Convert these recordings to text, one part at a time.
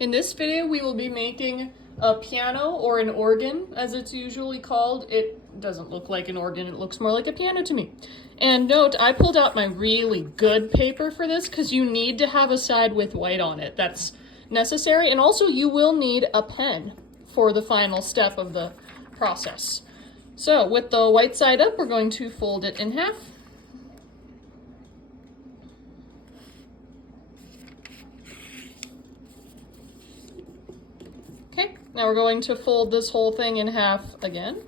In this video, we will be making a piano, or an organ, as it's usually called. It doesn't look like an organ, it looks more like a piano to me. And note, I pulled out my really good paper for this because you need to have a side with white on it. That's necessary, and also you will need a pen for the final step of the process. So with the white side up, we're going to fold it in half. Okay, now we're going to fold this whole thing in half again.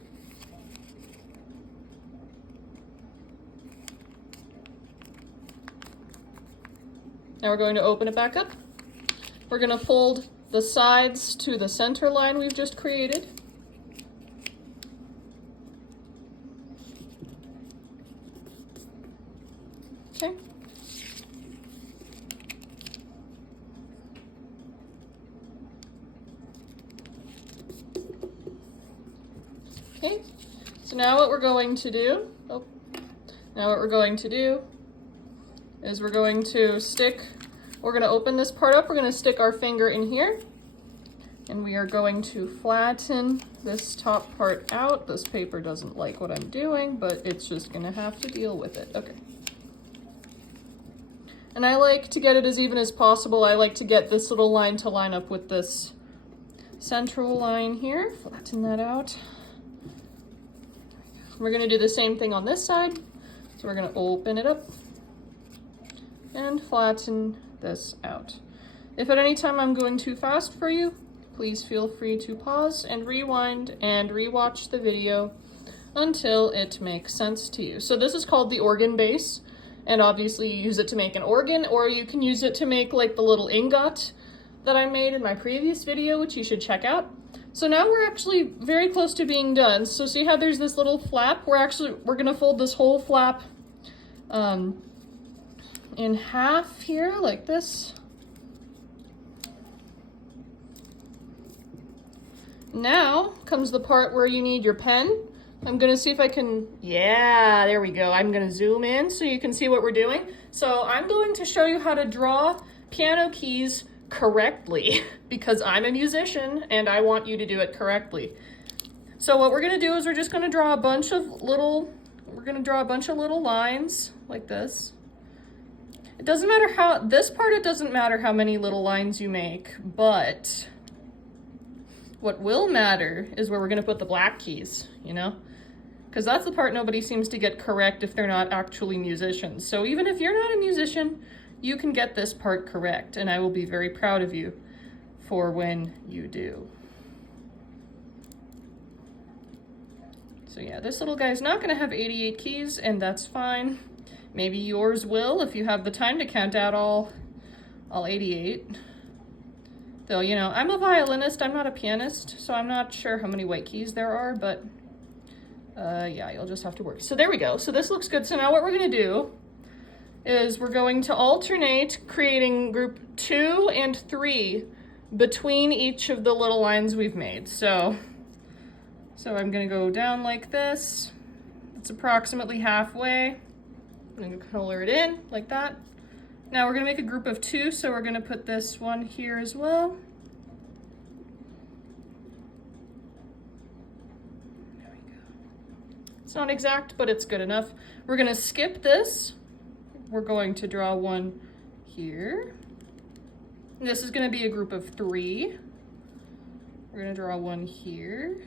Now we're going to open it back up. We're going to fold the sides to the center line we've just created. Okay. Okay, so now what we're going to do, is we're going to open this part up, we're going to stick our finger in here, and we are going to flatten this top part out. This paper doesn't like what I'm doing, but it's just going to have to deal with it. Okay. And I like to get it as even as possible. I like to get this little line to line up with this central line here. Flatten that out. We're going to do the same thing on this side. So we're going to open it up and flatten this out. If at any time I'm going too fast for you, please feel free to pause and rewind and rewatch the video until it makes sense to you. So this is called the organ base, and obviously you use it to make an organ, or you can use it to make like the little ingot that I made in my previous video, which you should check out. So now we're actually very close to being done. So see how there's this little flap? We're gonna fold this whole flap in half here, like this. Now comes the part where you need your pen. I'm gonna see if I can, yeah, there we go. I'm gonna zoom in so you can see what we're doing. So I'm going to show you how to draw piano keys correctly because I'm a musician and I want you to do it correctly. So what we're gonna do is we're just gonna draw a bunch of little lines like this. It doesn't matter how, this part, it doesn't matter how many little lines you make, but what will matter is where we're gonna put the black keys, you know? Because that's the part nobody seems to get correct if they're not actually musicians. So even if you're not a musician, you can get this part correct, and I will be very proud of you for when you do. So yeah, this little guy's not gonna have 88 keys, and that's fine. Maybe yours will if you have the time to count out all 88. Though, you know, I'm a violinist, I'm not a pianist, so I'm not sure how many white keys there are, but yeah, you'll just have to work. So there we go. So this looks good. So now what we're gonna do is we're going to alternate creating group 2 and 3 between each of the little lines we've made. So I'm gonna go down like this. It's approximately halfway. I'm gonna color it in like that. Now we're gonna make a group of 2, so we're gonna put this one here as well. There we go. It's not exact, but it's good enough. We're gonna skip this. We're going to draw one here. And this is gonna be a group of 3. We're gonna draw one here.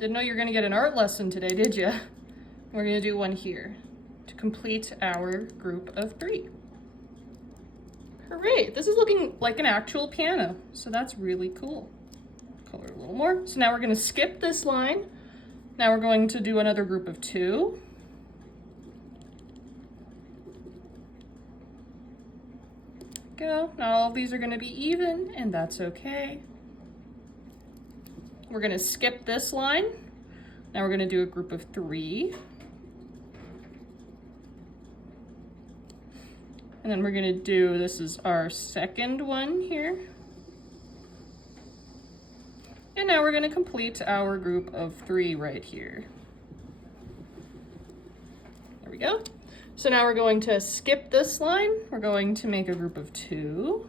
Didn't know you were gonna get an art lesson today, did you? We're gonna do one here to complete our group of 3. Hooray, this is looking like an actual piano, so that's really cool. Color a little more. So now we're gonna skip this line. Now we're going to do another group of 2. Go. Not all of these are gonna be even, and that's okay. We're gonna skip this line. Now we're gonna do a group of 3. And then we're gonna do, this is our second one here. And now we're gonna complete our group of 3 right here. There we go. So now we're going to skip this line. We're going to make a group of 2.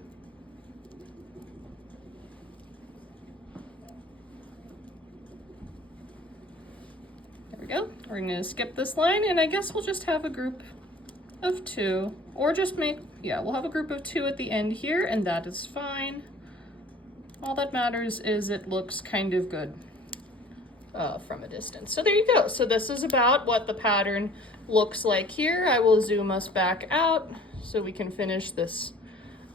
We're gonna skip this line, and I guess we'll just have a group of 2, or just make, yeah, we'll have a group of 2 at the end here, and that is fine. All that matters is it looks kind of good from a distance. So there you go. So this is about what the pattern looks like here. I will zoom us back out so we can finish this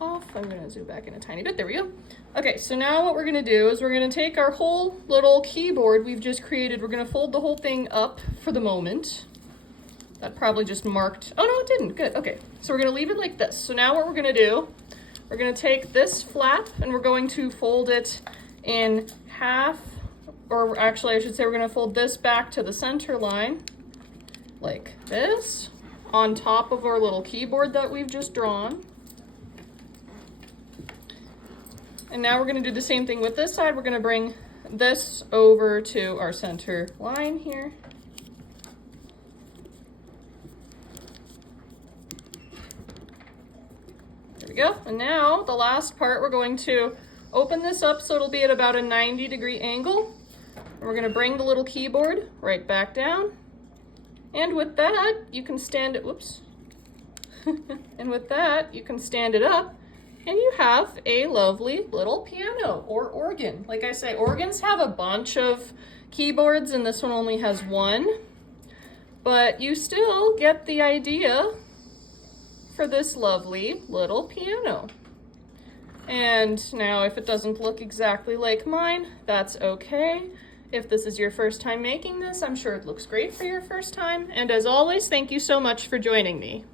off. I'm gonna zoom back in a tiny bit, there we go. Okay, so now what we're gonna do is we're gonna take our whole little keyboard we've just created, we're gonna fold the whole thing up for the moment. That probably just marked, oh no it didn't, good, okay. So we're gonna leave it like this. So now what we're gonna do, we're gonna take this flap and we're going to fold it in half, or actually I should say we're gonna fold this back to the center line, like this, on top of our little keyboard that we've just drawn. And now we're gonna do the same thing with this side. We're gonna bring this over to our center line here. There we go. And now the last part, we're going to open this up so it'll be at about a 90-degree angle. And we're gonna bring the little keyboard right back down. And with that, you can stand it, whoops. And with that, you can stand it up and you have a lovely little piano or organ. Like I say, organs have a bunch of keyboards and this one only has 1, but you still get the idea for this lovely little piano. And now if it doesn't look exactly like mine, that's okay. If this is your first time making this, I'm sure it looks great for your first time. And as always, thank you so much for joining me.